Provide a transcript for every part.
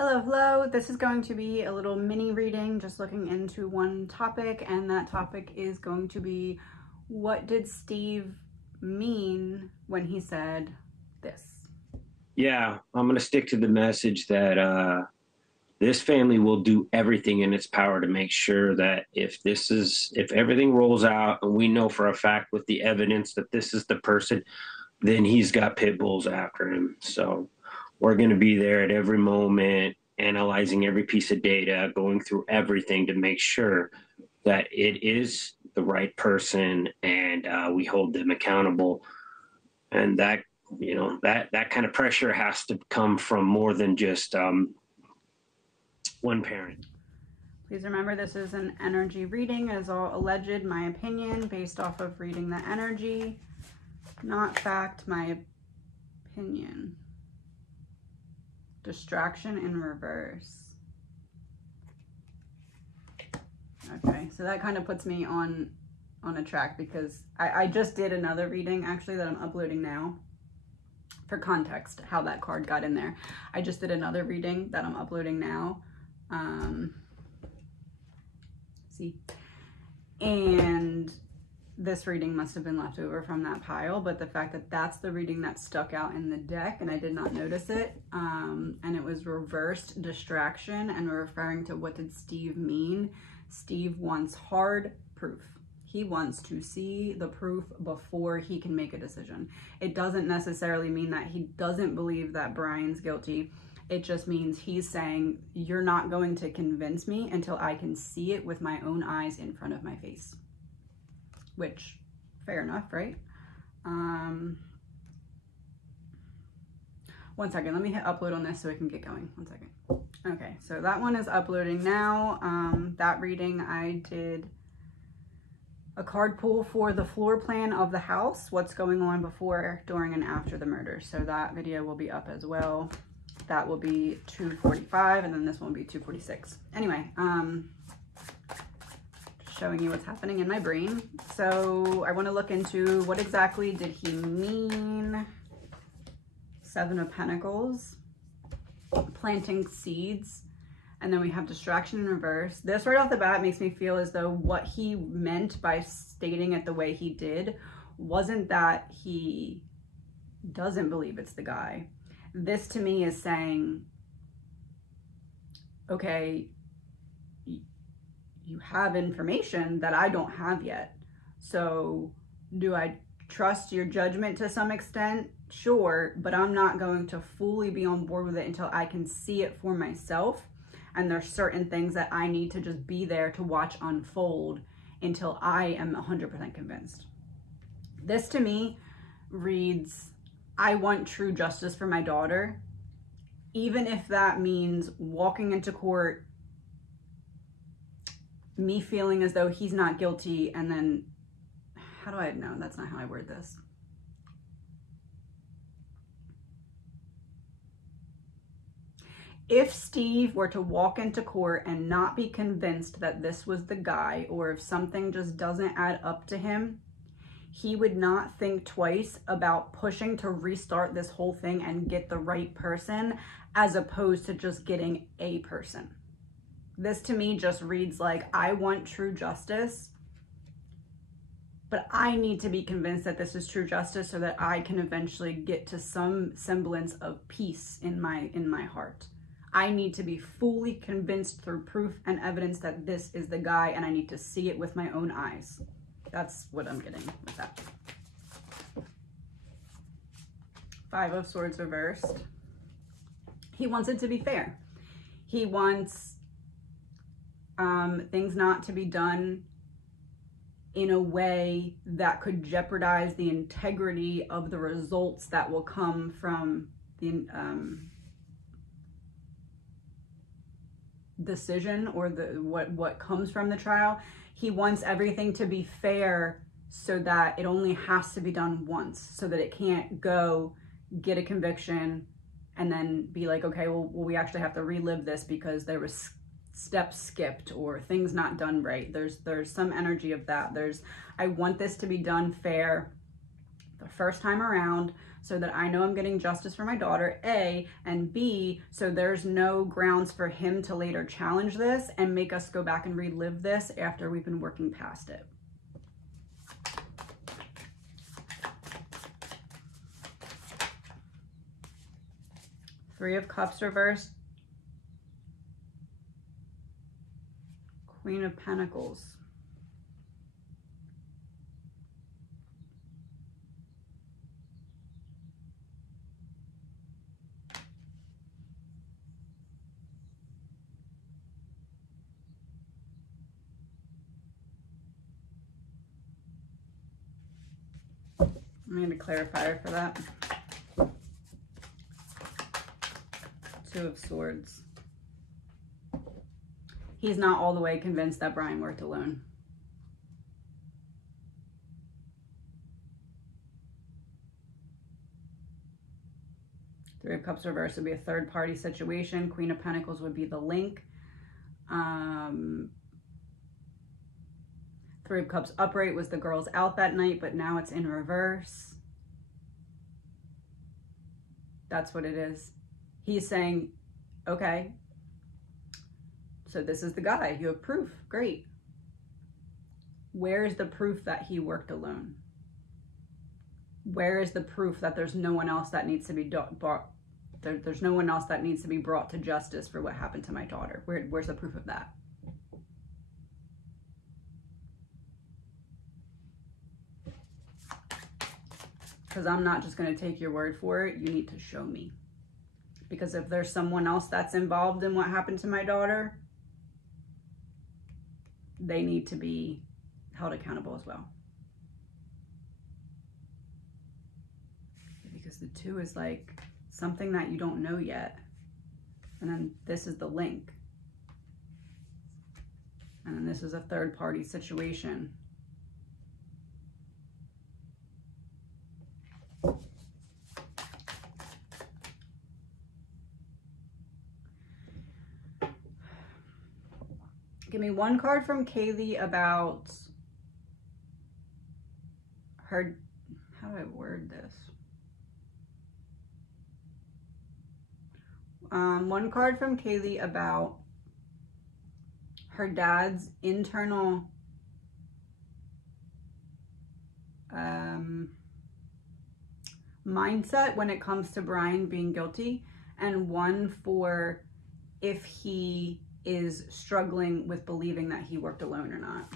Hello, hello. This is going to be a little mini reading, just looking into one topic, and that topic is going to be, what did Steve mean when he said this? Yeah, I'm going to stick to the message that this family will do everything in its power to make sure that if everything rolls out and we know for a fact with the evidence that this is the person, then he's got pit bulls after him. So we're going to be there at every moment, analyzing every piece of data, going through everything to make sure that it is the right person and we hold them accountable. And that kind of pressure has to come from more than just one parent. Please remember, this is an energy reading. It is all alleged, my opinion, based off of reading the energy. Not fact, my opinion. Distraction in reverse. Okay, so that kind of puts me on a track, because I just did another reading actually that I'm uploading now. For context, how that card got in there. I just did another reading that I'm uploading now. See? And this reading must have been left over from that pile, but the fact that that's the reading that stuck out in the deck and I did not notice it, and it was reversed distraction, and we're referring to, what did Steve mean? Steve wants hard proof. He wants to see the proof before he can make a decision. It doesn't necessarily mean that he doesn't believe that Brian's guilty. It just means he's saying, you're not going to convince me until I can see it with my own eyes in front of my face. Which, fair enough, right? One second, let me hit upload on this so I can get going. One second. Okay, so that one is uploading now. That reading, I did a card pull for the floor plan of the house, what's going on before, during, and after the murder. So that video will be up as well. That will be 2:45, and then this one will be 2:46. Anyway, showing you what's happening in my brain. So I want to look into, what exactly did he mean? Seven of Pentacles, planting seeds. And then we have distraction in reverse. This right off the bat makes me feel as though what he meant by stating it the way he did wasn't that he doesn't believe it's the guy. This to me is saying, okay, you have information that I don't have yet. So do I trust your judgment to some extent? Sure, but I'm not going to fully be on board with it until I can see it for myself. And there's certain things that I need to just be there to watch unfold until I am 100% convinced. This to me reads, I want true justice for my daughter, even if that means walking into court, me feeling as though he's not guilty, and then, how do I know? That's not how I word this. If Steve were to walk into court and not be convinced that this was the guy, or if something just doesn't add up to him, he would not think twice about pushing to restart this whole thing and get the right person, as opposed to just getting a person. This to me just reads like, I want true justice, but I need to be convinced that this is true justice so that I can eventually get to some semblance of peace in my heart. I need to be fully convinced through proof and evidence that this is the guy, and I need to see it with my own eyes. That's what I'm getting with that. Five of Swords reversed. He wants it to be fair. He wants things not to be done in a way that could jeopardize the integrity of the results that will come from the decision, or what comes from the trial. He wants everything to be fair so that it only has to be done once, so that it can't go get a conviction and then be like, okay, well we actually have to relive this because there was steps skipped or things not done right. There's some energy of that. I want this to be done fair the first time around, so that I know I'm getting justice for my daughter, A, and B, so there's no grounds for him to later challenge this and make us go back and relive this after we've been working past it. Three of Cups reversed. Queen of Pentacles. I'm going to clarify for that. Two of Swords. He's not all the way convinced that Brian worked alone. Three of Cups reversed would be a third party situation. Queen of Pentacles would be the link. Three of Cups upright was the girls out that night, but now it's in reverse. That's what it is. He's saying, okay, so this is the guy. You have proof. Great. Where is the proof that he worked alone? Where is the proof that there's no one else that needs to be brought? There's no one else that needs to be brought to justice for what happened to my daughter. Where's the proof of that? Because I'm not just going to take your word for it. You need to show me. Because if there's someone else that's involved in what happened to my daughter, they need to be held accountable as well. Because the two is like something that you don't know yet. And then this is the link. And then this is a third party situation. Give me one card from Kaylee about her, how do I word this? One card from Kaylee about her dad's internal mindset when it comes to Brian being guilty, and one for if he is struggling with believing that he worked alone or not.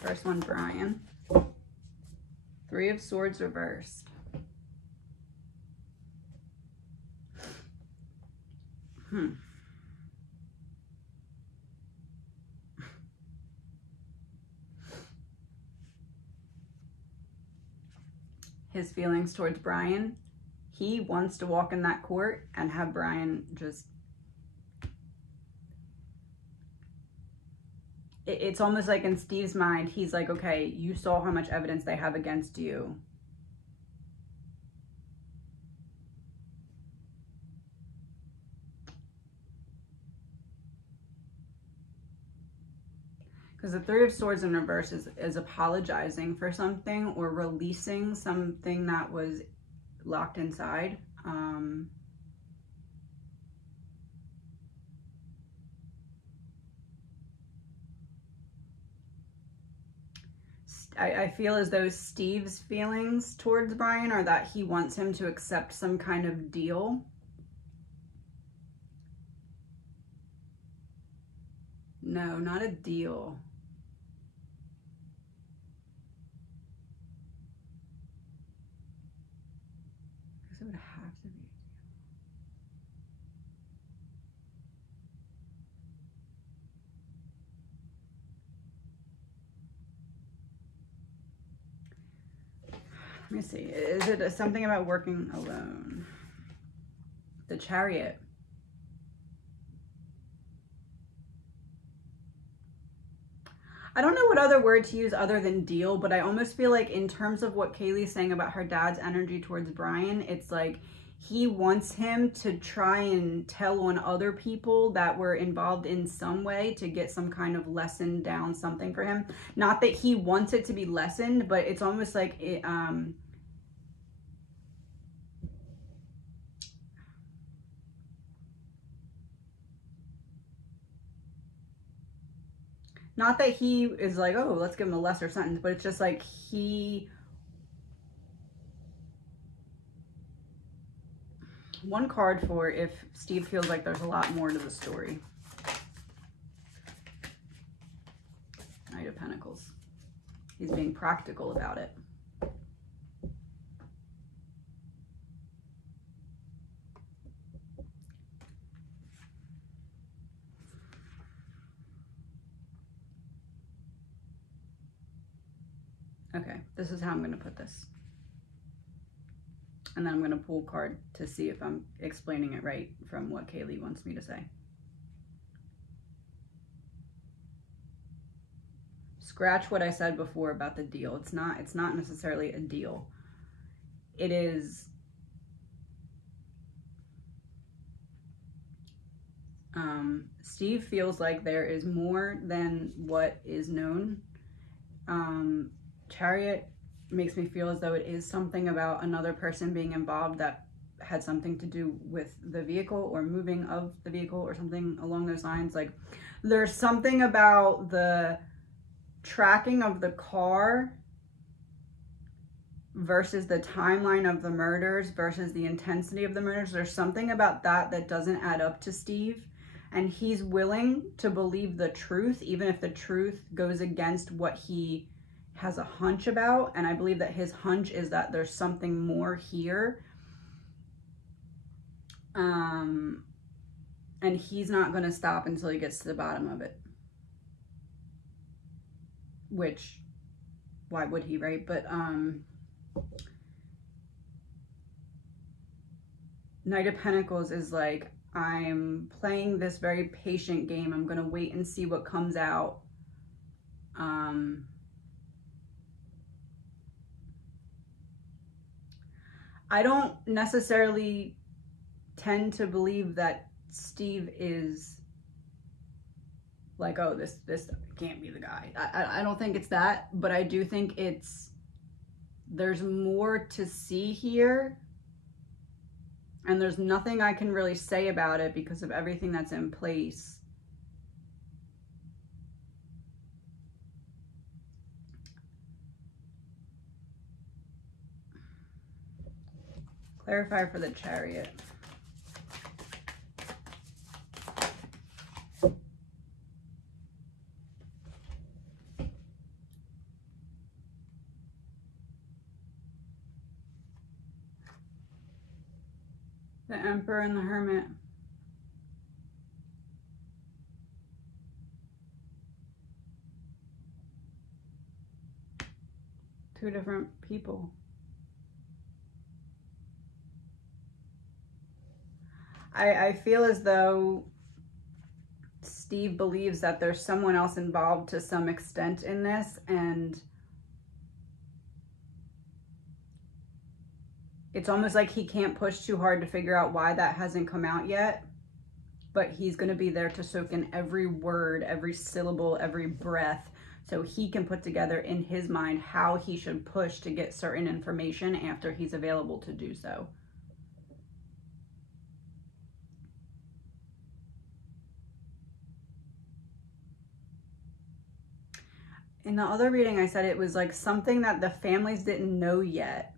First one, Brian. Three of Swords reversed. His feelings towards Brian. He wants to walk in that court and have Brian just... It's almost like in Steve's mind, he's like, okay, you saw how much evidence they have against you. Because the Three of Swords in reverse is apologizing for something or releasing something that was locked inside. I feel as though Steve's feelings towards Brian are that he wants him to accept some kind of deal. No, not a deal. Because it would have to be. Let me see. Is it something about working alone? The Chariot. I don't know what other word to use other than deal, but I almost feel like in terms of what Kaylee's saying about her dad's energy towards Brian, it's like he wants him to try and tell on other people that were involved in some way to get some kind of lesson down, something for him. Not that he wants it to be lessened, but it's almost like Not that he is like, oh, let's give him a lesser sentence, but it's just like one card for if Steve feels like there's a lot more to the story. Knight of Pentacles. He's being practical about it. Okay, this is how I'm going to put this. And then I'm going to pull a card to see if I'm explaining it right from what Kaylee wants me to say. Scratch what I said before about the deal. It's not necessarily a deal. It is Steve feels like there is more than what is known. Chariot makes me feel as though it is something about another person being involved that had something to do with the vehicle or moving of the vehicle or something along those lines. Like there's something about the tracking of the car versus the timeline of the murders versus the intensity of the murders. There's something about that that doesn't add up to Steve, and he's willing to believe the truth even if the truth goes against what he has a hunch about. And I believe that his hunch is that there's something more here, and he's not going to stop until he gets to the bottom of it, which why would he, right? But Knight of Pentacles is like, I'm playing this very patient game. I'm going to wait and see what comes out. I don't necessarily tend to believe that Steve is like, oh, this can't be the guy. I don't think it's that, but I do think there's more to see here, and there's nothing I can really say about it because of everything that's in place. Clarify for the Chariot. The Emperor and the Hermit. Two different people. I feel as though Steve believes that there's someone else involved to some extent in this, and it's almost like he can't push too hard to figure out why that hasn't come out yet, but he's going to be there to soak in every word, every syllable, every breath, so he can put together in his mind how he should push to get certain information after he's available to do so. In the other reading, I said it was like something that the families didn't know yet,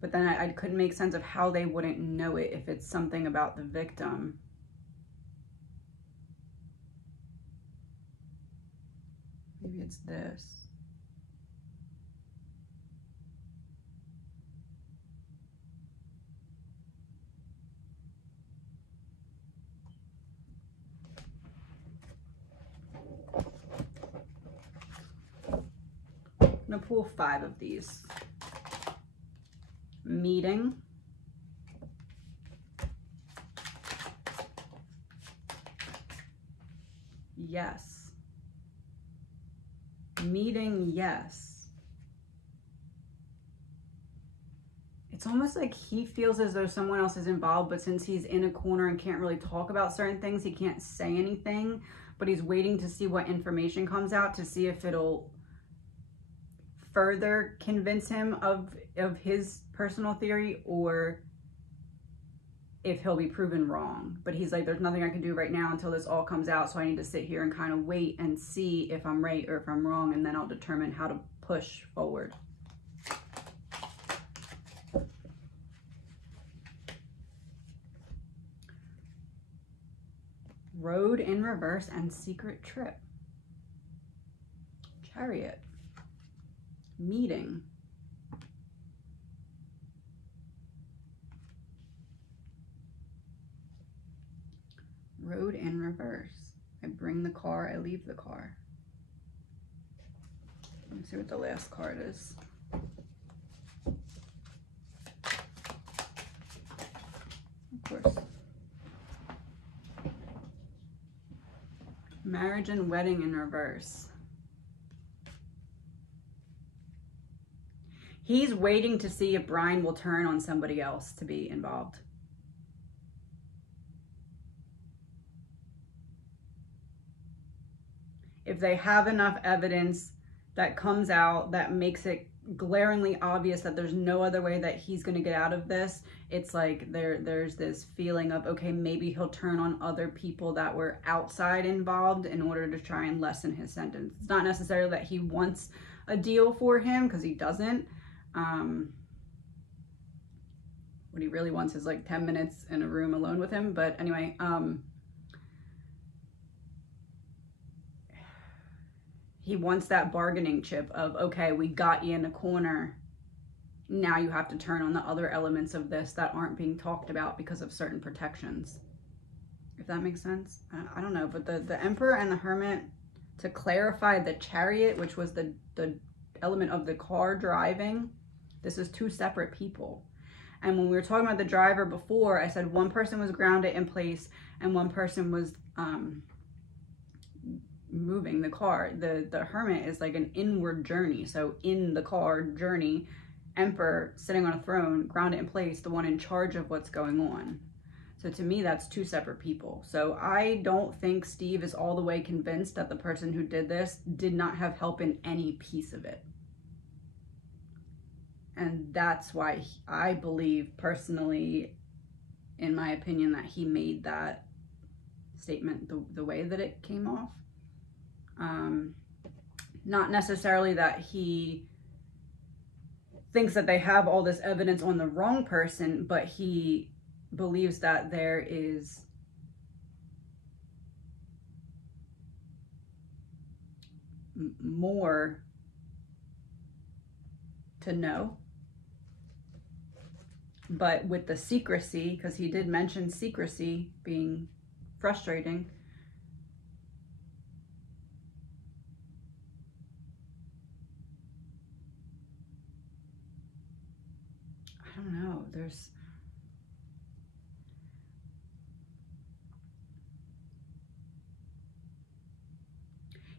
but then I couldn't make sense of how they wouldn't know it if it's something about the victim. Maybe it's this. I'm going to pull 5 of these. Meeting. Yes. Meeting, yes. It's almost like he feels as though someone else is involved, but since he's in a corner and can't really talk about certain things, he can't say anything, but he's waiting to see what information comes out to see if it'll further convince him of his personal theory, or if he'll be proven wrong. But he's like, there's nothing I can do right now until this all comes out, so I need to sit here and kind of wait and see if I'm right or if I'm wrong, and then I'll determine how to push forward. Road in reverse and secret trip. Chariot. Meeting. Road in reverse. I bring the car, I leave the car. Let me see what the last card is. Of course. Marriage and wedding in reverse. He's waiting to see if Brian will turn on somebody else to be involved. If they have enough evidence that comes out that makes it glaringly obvious that there's no other way that he's going to get out of this, it's like there's this feeling of, okay, maybe he'll turn on other people that were outside involved in order to try and lessen his sentence. It's not necessarily that he wants a deal for him, because he doesn't. What he really wants is like 10 minutes in a room alone with him. But anyway, he wants that bargaining chip of, okay, we got you in a corner. Now you have to turn on the other elements of this that aren't being talked about because of certain protections. If that makes sense. I don't know, but the Emperor and the Hermit, to clarify the Chariot, which was the element of the car driving, this is two separate people. And when we were talking about the driver before, I said one person was grounded in place and one person was moving the car. The Hermit is like an inward journey. So in the car journey, Emperor sitting on a throne, grounded in place, the one in charge of what's going on. So to me, that's two separate people. So I don't think Steve is all the way convinced that the person who did this did not have help in any piece of it. And that's why I believe personally, in my opinion, that he made that statement the way that it came off. Not necessarily that he thinks that they have all this evidence on the wrong person, but he believes that there is more to know. But with the secrecy, because he did mention secrecy being frustrating, I don't know,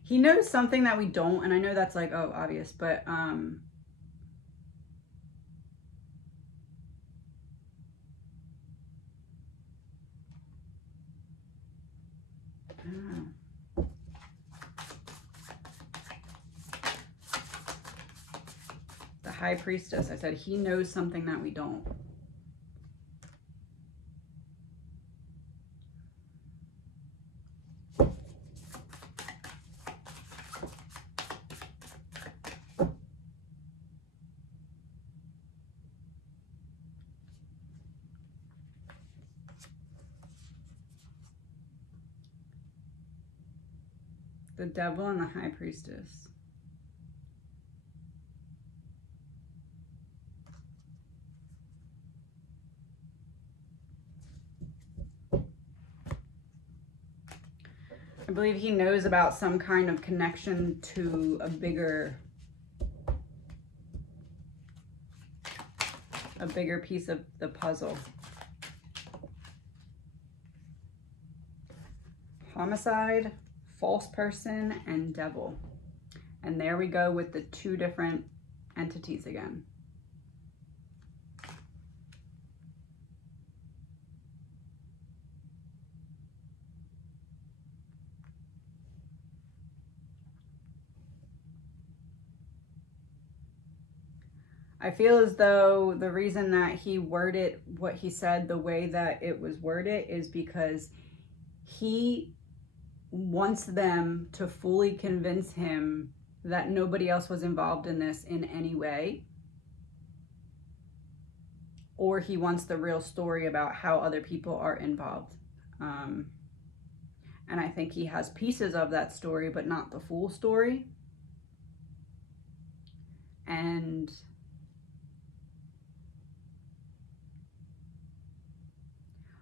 he knows something that we don't, and I know that's like, oh, obvious, but the High Priestess, I said he knows something that we don't. The Devil and the High Priestess. I believe he knows about some kind of connection to a bigger piece of the puzzle. Homicide, false person, and devil. And there we go with the two different entities again. I feel as though the reason that he worded what he said the way that it was worded is because he wants them to fully convince him that nobody else was involved in this in any way. Or he wants the real story about how other people are involved. And I think he has pieces of that story, but not the full story. And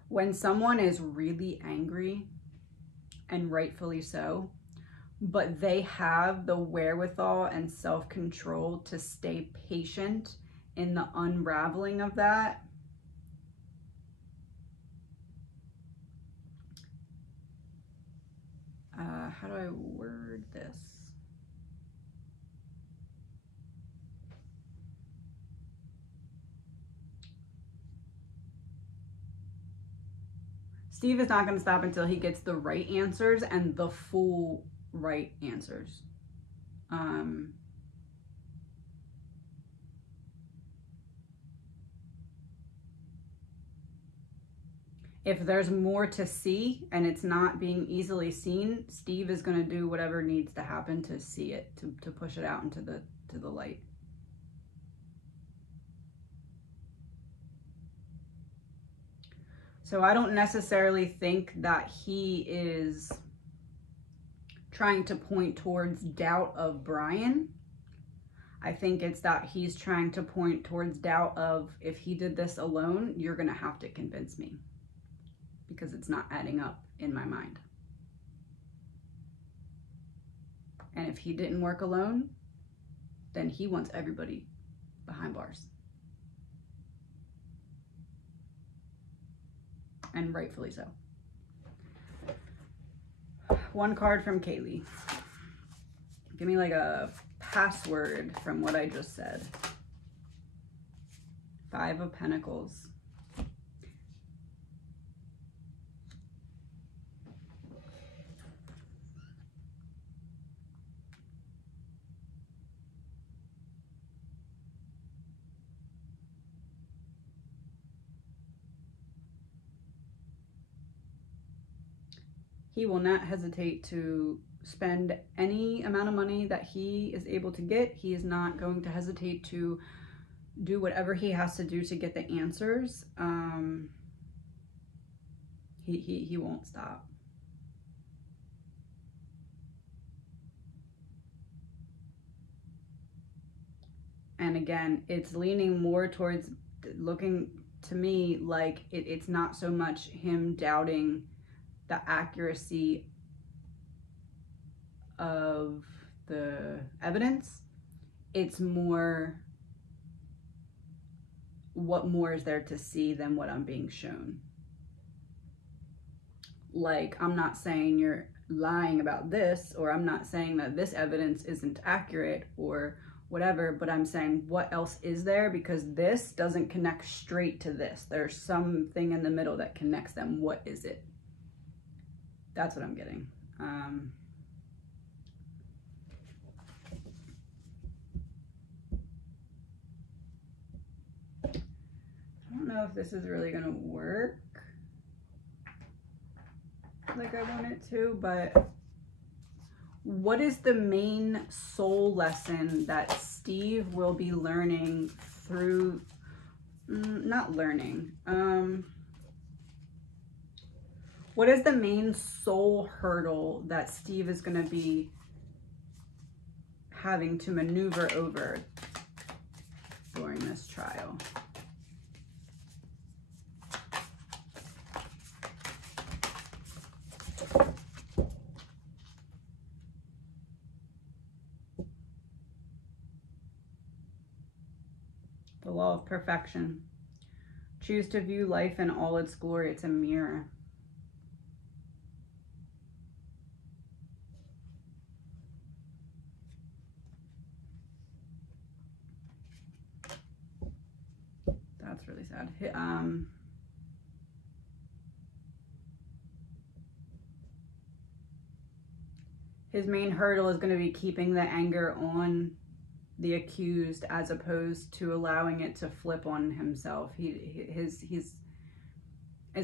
when someone is really angry, and rightfully so, but they have the wherewithal and self-control to stay patient in the unraveling of that, how do I word this? Steve is not going to stop until he gets the right answers and the full right answers. If there's more to see and it's not being easily seen, Steve is going to do whatever needs to happen to see it, to push it out into the light. So I don't necessarily think that he is trying to point towards doubt of Brian. I think it's that he's trying to point towards doubt of, if he did this alone, you're going to have to convince me, because it's not adding up in my mind. And if he didn't work alone, then he wants everybody behind bars. And rightfully so. One card from Kaylee. Give me like a password from what I just said. 5 of Pentacles. He will not hesitate to spend any amount of money that he is able to get. He is not going to hesitate to do whatever he has to do to get the answers. He won't stop. And again, it's leaning more towards looking to me like it's not so much him doubting the accuracy of the evidence. It's more, what more is there to see than what I'm being shown? Like, I'm not saying you're lying about this, or I'm not saying that this evidence isn't accurate or whatever, but I'm saying what else is there, because this doesn't connect straight to this. There's something in the middle that connects them. What is it? That's what I'm getting. I don't know if this is really going to work like I want it to, but what is the main soul lesson that Steve will be learning through, not learning, what is the main soul hurdle that Steve is going to be having to maneuver over during this trial? The law of perfection. Choose to view life in all its glory. It's a mirror. That's really sad. His main hurdle is going to be keeping the anger on the accused, as opposed to allowing it to flip on himself. It's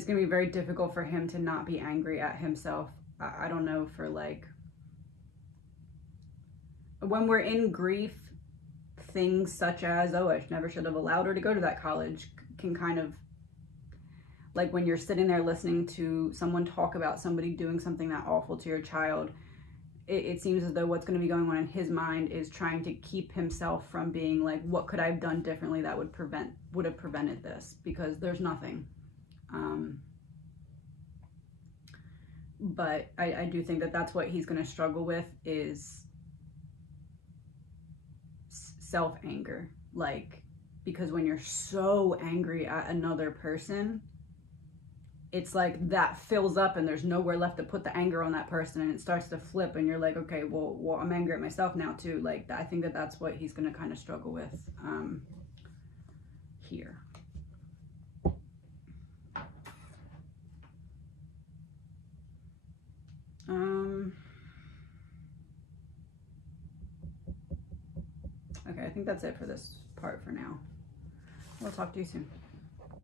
going to be very difficult for him to not be angry at himself. I don't know, for like, when we're in grief, things such as, oh, I never should have allowed her to go to that college, can kind of, like when you're sitting there listening to someone talk about somebody doing something that awful to your child, it seems as though what's going to be going on in his mind is trying to keep himself from being like, what could I have done differently that would have prevented this? Because there's nothing. But I do think that that's what he's going to struggle with, is self-anger. Like, because when you're so angry at another person, it's like that fills up and there's nowhere left to put the anger on that person, and it starts to flip and you're like, okay, well I'm angry at myself now too. Like, I think that that's what he's going to kind of struggle with here. Okay, I think that's it for this part for now. We'll talk to you soon.